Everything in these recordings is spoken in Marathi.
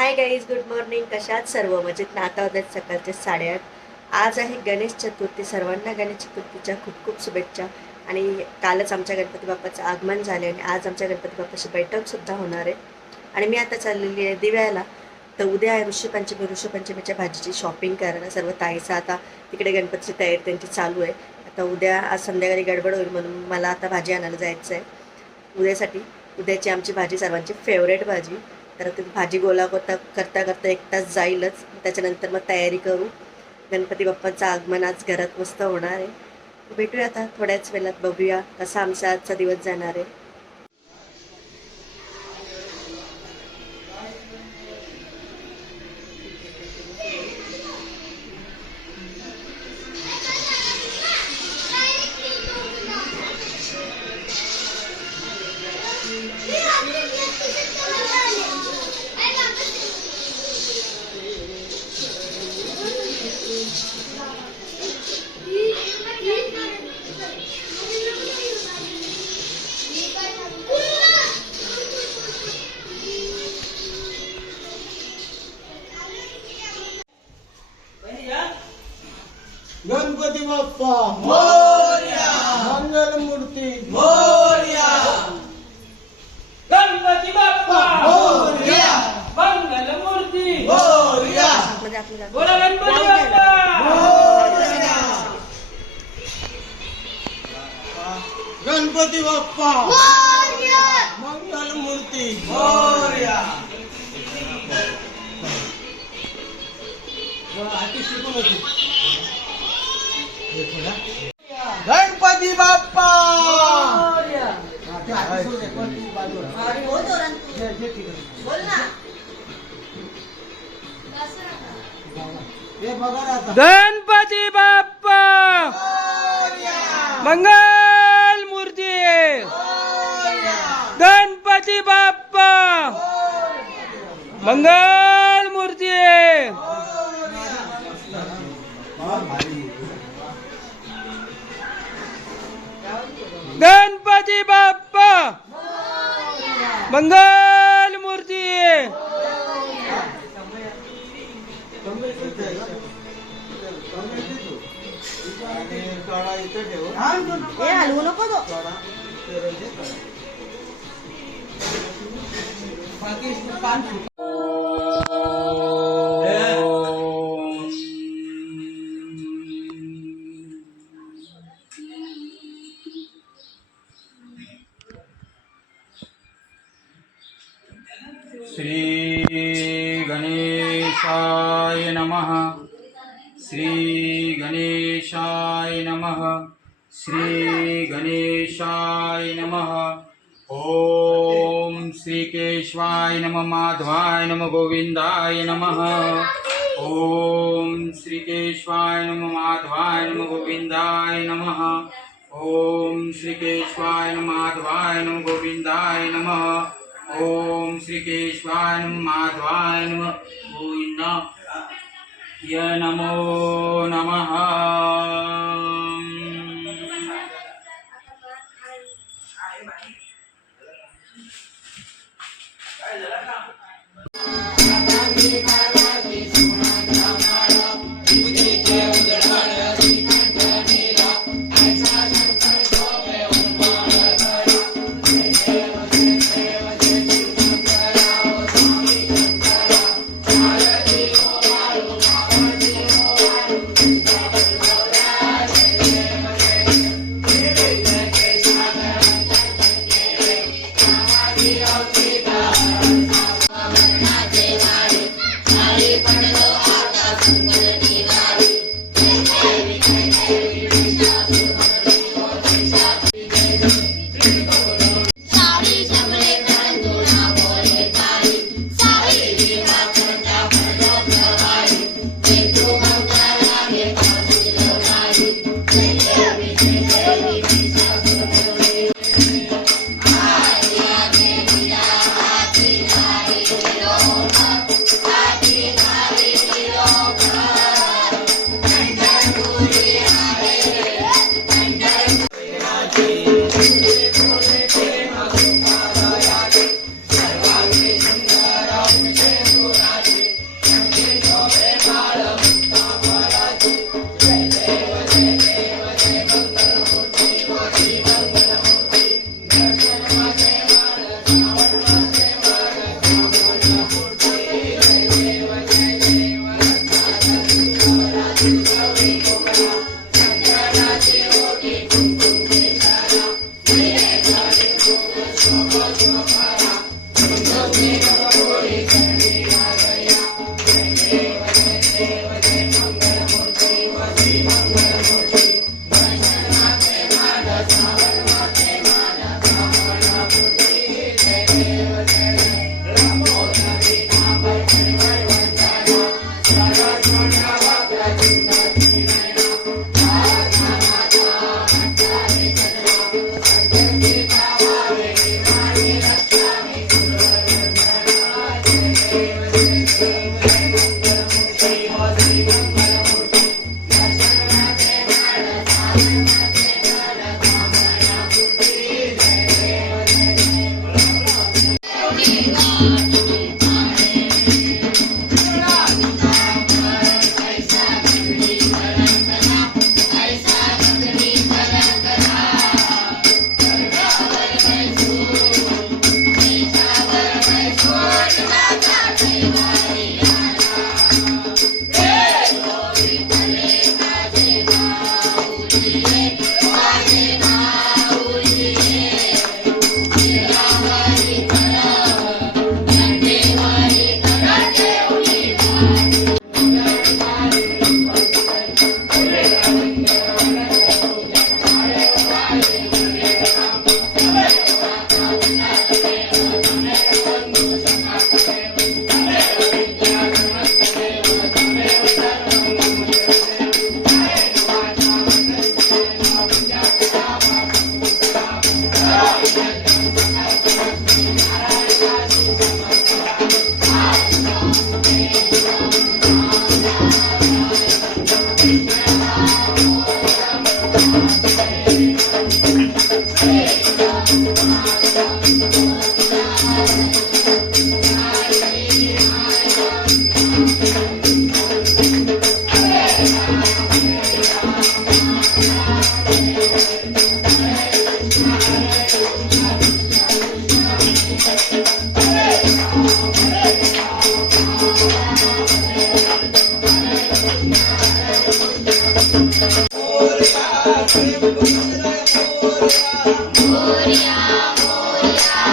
हाय गाईज गुड मॉर्निंग कशात सर्व? मजेत ना? आता होतात सकाळचे साडेआठ. आज आहे गणेश चतुर्थी. सर्वांना गणेश चतुर्थीच्या खूप खूप शुभेच्छा. आणि कालच आमच्या गणपती बाप्पाचं आगमन झाले आणि आज आमच्या गणपती बाप्पाची बैठकसुद्धा होणार आहे. आणि मी आता चाललेली आहे दिव्याला. तर उद्या आहे ऋषीपंचमी. ऋषीपंचमीच्या भाजीची शॉपिंग करणं सर्व ताईचं आता तिकडे गणपतीची तयारी त्यांची चालू आहे. आता उद्या आज संध्याकाळी गडबड होईल म्हणून मला आता भाजी आणायला जायचं आहे उद्यासाठी उद्याची आमची भाजी सर्वांची फेवरेट भाजी. तर ते भाजी गोला करता करता करता एक तास जाईलच. त्याच्यानंतर मग तयारी करू. गणपती बाप्पाचं आगमन आज घरात मस्त होणार आहे. भेटूया आता थोड्याच वेळात बघूया कसा आमचा आजचा दिवस जाणार आहे. गणपती बाप्पा मोर्या मंगल मूर्ती मोर्या गणपती बाप्पा मोर्या मंगल मूर्ती मोर्या म्हणजे आपल्याला बोला गणपती बाप्पा गणपती बाप्पा मंगल मूर्ती मोर्या गणपती बाप्पा हे बघा ना आता. गणपती बाप्पा मोरया! मंगल मूर्ती गणपती बाप्पा मंगल मंगल मूर्ती. हे हलवू नको तो काळा, श्रीगणेशाय नमः। श्रीगणेशाय नमः। श्रीगणेशाय नमः। ॐ श्रीकेशवाय नमः माधवाय नमः गोविन्दाय नमः। ॐ श्रीकेशवाय नमः माधवाय नमः गोविन्दाय नमः। ॐ श्रीकेशवाय नमः माधवाय नमः गोविन्दाय नमः। ओम श्रीकेशवाय माधवाय नम नमो नमः। नमो नमः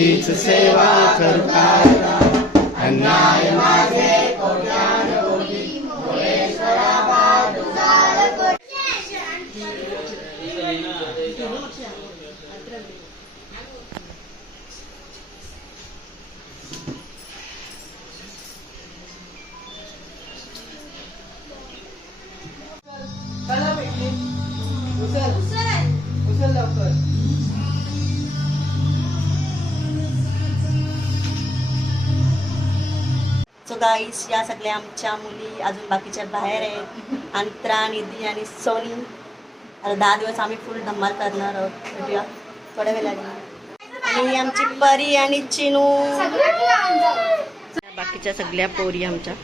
तुझीच सेवा करता अन्याय माझे Thank you. गाईस या सगळ्या आमच्या मुली अजून बाकीच्या बाहेर आहेत. अंतरा निधी आणि सोनी. आता दहा दिवस आम्ही फुल धमाल करणार आहोत. भेटूया. थोड्या वेळाने. आणि आमची परी आणि चिनू. बाकीच्या सगळ्या पोरी आमच्या.